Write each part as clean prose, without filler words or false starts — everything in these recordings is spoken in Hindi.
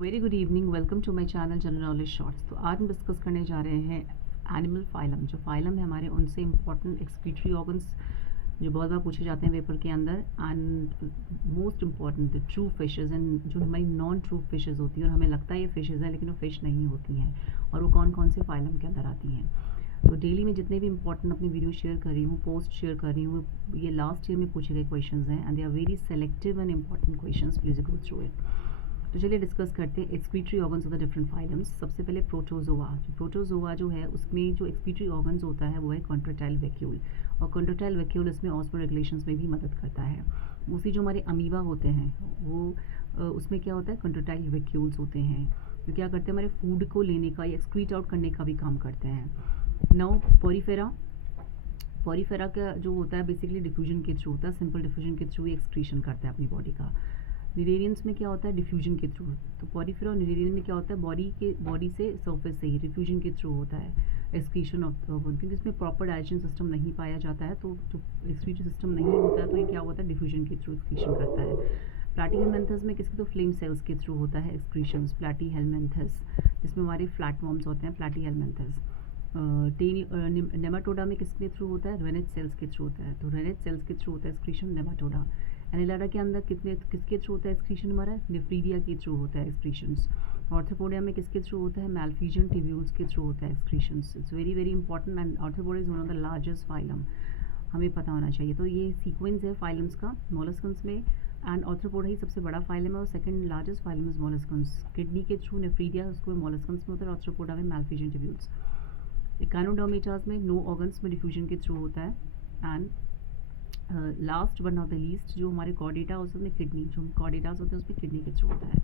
Very good evening, welcome to my channel general knowledge shorts. तो आज हम डिस्कस करने जा रहे हैं एनिमल फाइलम। जो फाइलम है हमारे, उनसे इंपॉर्टेंट एक्सक्रीटरी ऑर्गन्स जो बहुत बार पूछे जाते हैं पेपर के अंदर, and most important the true fishes, and जो हमारी नॉन ट्रू फिशेज होती हैं और हमें लगता है ये फिशेज हैं लेकिन वो फिश नहीं होती हैं, और वो कौन कौन से फाइलम के अंदर आती हैं। तो डेली में जितने भी इंपॉर्टेंट अपनी वीडियो शेयर कर रही हूँ, पोस्ट शेयर कर रही हूँ, ये लास्ट ईयर में पूछे गए क्वेश्चन हैं, and they are very selective and important question. Please go through it. तो चलिए डिस्कस करते हैं excretory organs of the different phylums. सबसे पहले प्रोटोजोआ। प्रोटोजोआ जो है उसमें जो एक्सक्रीटरी ऑर्गन्स होता है वो है कॉन्ट्रेक्टाइल वैक्यूल, और कॉन्ट्रेक्टाइल वैक्यूल इसमें ऑस्मो रेगुलेशंस में भी मदद करता है। उसी जो हमारे अमीबा होते हैं वो उसमें क्या होता है, कॉन्ट्रेक्टाइल वैक्यूल्स होते हैं, जो क्या करते हैं हमारे फूड को लेने का या एक्सक्रीट आउट करने का भी काम करते हैं। Now Porifera. पॉरीफेरा का जो होता है बेसिकली डिफ्यूजन के थ्रू होता है, सिंपल डिफ्यूजन के थ्रू ही एक्सक्रीशन करता है अपनी बॉडी का। निडेरियंस में क्या होता है, डिफ्यूजन के थ्रू। तो पॉरीफेरा और निडेरियन में क्या होता है, बॉडी से सरफेस से ही डिफ्यूजन के थ्रू होता है एक्सक्रीशन ऑफ, क्योंकि इसमें प्रॉपर डाइजेशन सिस्टम नहीं पाया जाता है, तो जो एक्सक्रीशन सिस्टम नहीं होता है तो ये क्या होता है, डिफ्यूजन के थ्रू एक्सक्रीशन करता है। प्लैटीहेलमिन्थस में किसके, तो फ्लेम सेल्स के थ्रू होता है एक्सक्रीशंस, प्लैटीहेलमिन्थस, जिसमें हमारे फ्लैटवर्म्स होते हैं प्लैटीहेलमिन्थस। नेमाटोडा में किसके थ्रू होता है, रेनेट सेल्स के थ्रू होता है, तो रेनेट सेल्स के थ्रू होता है एक्सक्रीशन नेमाटोडा। एनिलाडा के अंदर किसके थ्रू होता है एक्सक्रीशन, हमारा नेफ्रीडिया के थ्रू होता है एक्सक्रीशंस। ऑर्थोपोडिया में किसके थ्रू होता है, मैल्फिजियन ट्यूब्यूल्स के थ्रू होता है excretions. Its very very important, and arthropoda is one of the largest phylum, हमें पता होना चाहिए। तो ये सीक्वेंस है फाइलम्स का मोलस्कन्स में, एंड ऑर्थोपोडा ही सबसे बड़ा फाइलम है और second largest phylum is molluscans. Kidney के थ्रू नेफ्रीडिया उसको मोलस्कन्स में होता है, ऑर्थोपोडा में मैल्फिजियन ट्यूब्यूल्स। इकानोडर्मेटास में नो ऑर्गन्स में डिफ्यूजन के थ्रू होता है। And last but not the least जो हमारे कॉर्डेटा होते हैं, किडनी, जो कॉर्डेटास होते हैं उसमें किडनी के थ्रू होता है।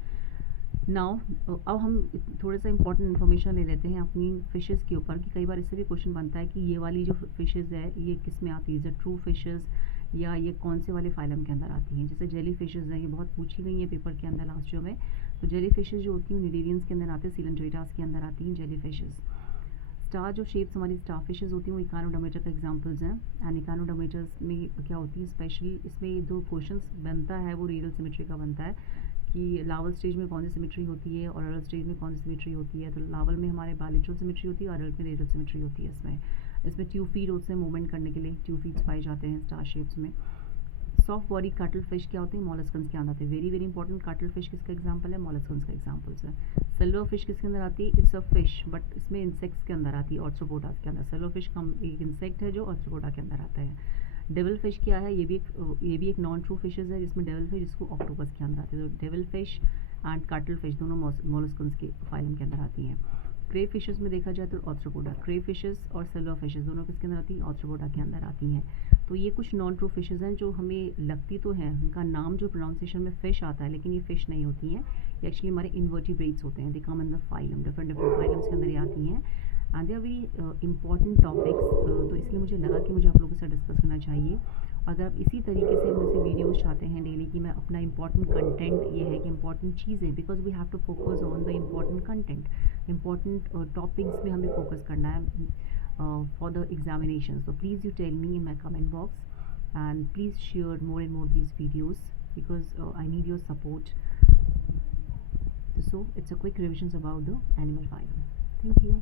नाउ अब हम थोड़ा सा इंपॉर्टेंट इन्फॉर्मेशन ले लेते हैं अपनी फिशेज़ के ऊपर, कि कई बार इससे भी क्वेश्चन बनता है कि ये वाली जो फिशेज़ है ये किस में आती है, इज ट्रू फिशेज़ या ये कौन से वाले फाइलम के अंदर आती हैं। जैसे जेली फिशेज़ हैं, ये बहुत पूछी गई हैं पेपर के अंदर लास्ट ईयर में। तो जेली फिशेज़ जो होती हैं निडेरियंस के अंदर आते हैं, सिलेंड्रेटास के अंदर आती हैं जेली फिशेज़। स्टार जो शेप्स हमारी स्टार फिशेज होती हैं वो इकानोडर्मेटा का एग्जांपल्स हैं। एंड इकानोडर्मेटस में क्या होती है स्पेशली, इसमें दो क्वेश्चंस बनता है वो रेडियल सिमेट्री का बनता है, कि लावल स्टेज में कौन सी सिमेट्री होती है और अडल्ट स्टेज में कौन सी सिमेट्री होती है। तो लावल में हमारे बायलैटरल सिमेट्री होती है, अडल्ट में रेडियल सिमेट्री होती है। इसमें ट्यूब फीड होते हैं मूवमेंट करने के लिए, ट्यूब फीड्स पाए जाते हैं स्टार शेप्स में। सॉफ्ट बॉडी काटल फिश क्या होते हैं, मॉलस्कन्स के अंदर आते हैं। वेरी वेरी इंपॉर्टेंट, काटल फिश किसका एग्जांपल है, मॉलस्कन्स का एग्जांपल्स है। सिल्वर फिश किसके अंदर आती है, इट्स अ फिश बट इसमें इंसेक्ट्स के अंदर आती है, ऑर्थ्रोपोडास के अंदर। सिल्वर फिश का एक इंसेक्ट है जो ऑर्थ्रोपोडा के अंदर आता है। डेविल फिश क्या है, ये भी एक नॉन ट्रू फिशेज है, जिसमें डेविल फिश जिसको ऑक्टोपस के अंदर आती है। तो डेविल फिश एंड काटल फिश दोनों मॉलस्कन्स के फाइलम के अंदर आती हैं। क्रे फिशेस में देखा जाए तो ऑर्थ्रोपोडा, क्रे फिशेस और सिल्वर फिशेस दोनों किसके अंदर आती हैं, ऑर्थ्रोपोडा के अंदर आती हैं। तो ये कुछ नॉन ट्रू फिशेस हैं जो हमें लगती तो हैं, उनका नाम जो प्रोनाउंसिएशन में फ़िश आता है लेकिन ये फ़िश नहीं होती हैं, ये एक्चुअली हमारे इन्वर्टिब्रेट्स होते हैं। They come in the phylum, different phylums के अंदर ये आती हैं, and they are very important topics. तो इसलिए मुझे लगा कि मुझे आप लोगों के साथ डिस्कस करना चाहिए। अगर आप इसी तरीके से मुझसे वीडियोस चाहते हैं डेली की, मैं अपना इंपॉर्टेंट कंटेंट ये है कि इंपॉर्टेंट चीज़ें, because we have to focus on the important content, important topics में हमें फोकस करना है for the examinations. So please you tell me in my comment box, and please share more and more these videos, because I need your support. So it's a quick revisions about the animal phylum. Thank you.